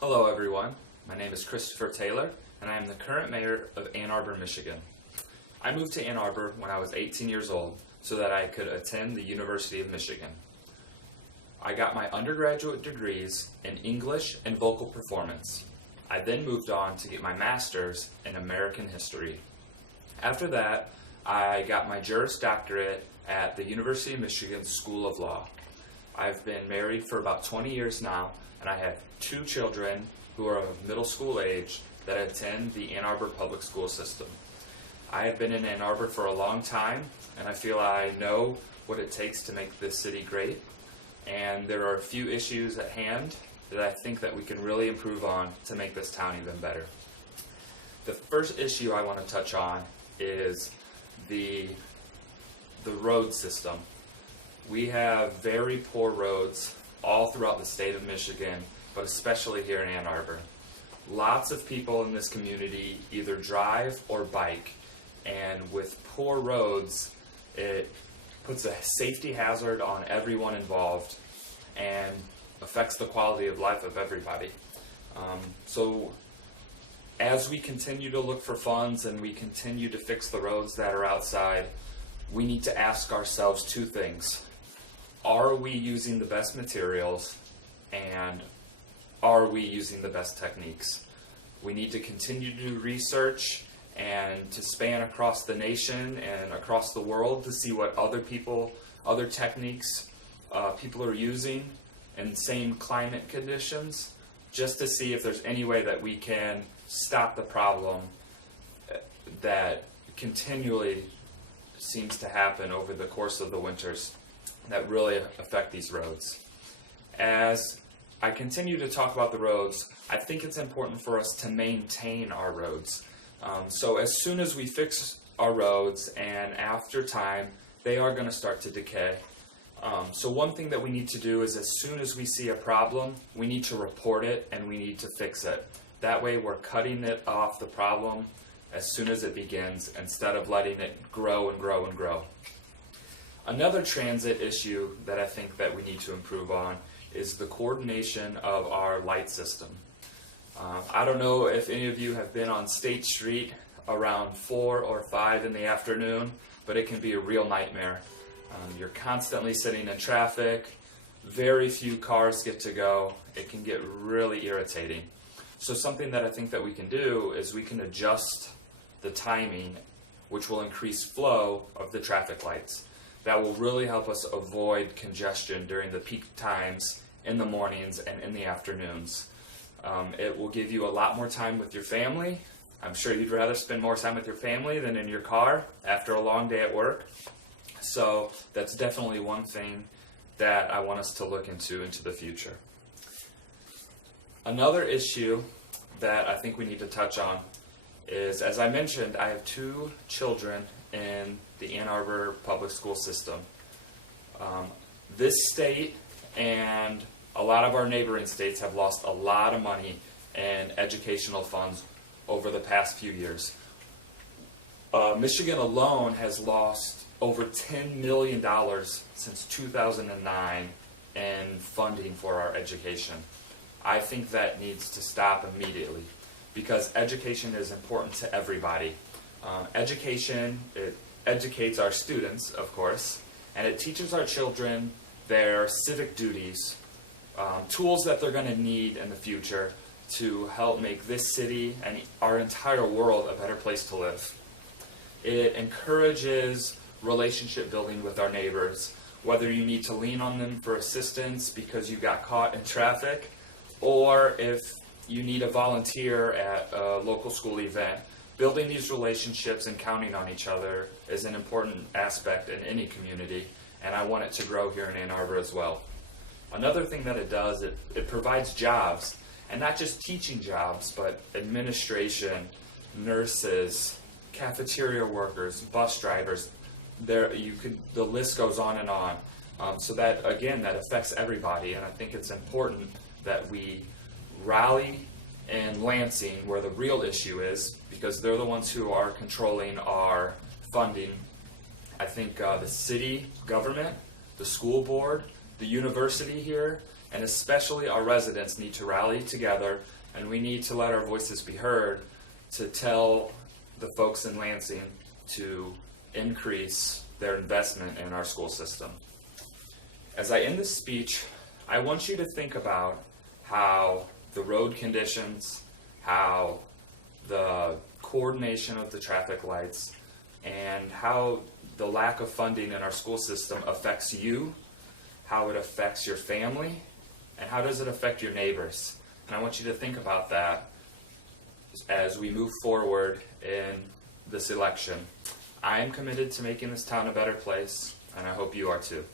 Hello everyone, my name is Christopher Taylor and I am the current mayor of Ann Arbor, Michigan. I moved to Ann Arbor when I was 18 years old so that I could attend the University of Michigan. I got my undergraduate degrees in English and vocal performance. I then moved on to get my master's in American history. After that, I got my Juris Doctorate at the University of Michigan School of Law. I've been married for about 20 years now, and I have 2 children who are of middle school age that attend the Ann Arbor public school system. I have been in Ann Arbor for a long time, and I feel I know what it takes to make this city great, and there are a few issues at hand that I think that we can really improve on to make this town even better. The first issue I want to touch on is the road system. We have very poor roads all throughout the state of Michigan, but especially here in Ann Arbor. Lots of people in this community either drive or bike, and with poor roads, it puts a safety hazard on everyone involved and affects the quality of life of everybody. So as we continue to look for funds and we continue to fix the roads that are outside, we need to ask ourselves 2 things. Are we using the best materials, and are we using the best techniques? We need to continue to do research and to span across the nation and across the world to see what other techniques people are using in same climate conditions, just to see if there's any way that we can stop the problem that continually seems to happen over the course of the winters that really affect these roads. As I continue to talk about the roads, I think it's important for us to maintain our roads. So as soon as we fix our roads and after time, they are going to start to decay. So one thing that we need to do is as soon as we see a problem, we need to report it and we need to fix it. That way we're cutting it off the problem as soon as it begins instead of letting it grow and grow and grow. Another transit issue that I think that we need to improve on is the coordination of our light system. I don't know if any of you have been on State Street around 4 or 5 in the afternoon, but it can be a real nightmare. You're constantly sitting in traffic, very few cars get to go, it can get really irritating. So something that I think that we can do is we can adjust the timing, which will increase flow of the traffic lights. That will really help us avoid congestion during the peak times in the mornings and in the afternoons. It will give you a lot more time with your family. I'm sure you'd rather spend more time with your family than in your car after a long day at work. So that's definitely one thing that I want us to look into the future. Another issue that I think we need to touch on is, as I mentioned, I have 2 children in the Ann Arbor public school system. This state and a lot of our neighboring states have lost a lot of money in educational funds over the past few years. Michigan alone has lost over $10 million since 2009 in funding for our education. I think that needs to stop immediately because education is important to everybody. Education, it educates our students, of course, and it teaches our children their civic duties, tools that they're going to need in the future to help make this city and our entire world a better place to live. It encourages relationship building with our neighbors, whether you need to lean on them for assistance because you got caught in traffic, or if you need a volunteer at a local school event. Building these relationships and counting on each other is an important aspect in any community, and I want it to grow here in Ann Arbor as well. Another thing that it does, it provides jobs, and not just teaching jobs, but administration, nurses, cafeteria workers, bus drivers. The list goes on and on. So that, again, that affects everybody, and I think it's important that we rally in Lansing, where the real issue is, because they're the ones who are controlling our funding. I think the city government, the school board, the university here and especially our residents need to rally together, and we need to let our voices be heard to tell the folks in Lansing to increase their investment in our school system. As I end this speech, I want you to think about how the road conditions, how the coordination of the traffic lights, and how the lack of funding in our school system affects you, how it affects your family, and how does it affect your neighbors. And I want you to think about that as we move forward in this election. I am committed to making this town a better place, and I hope you are too.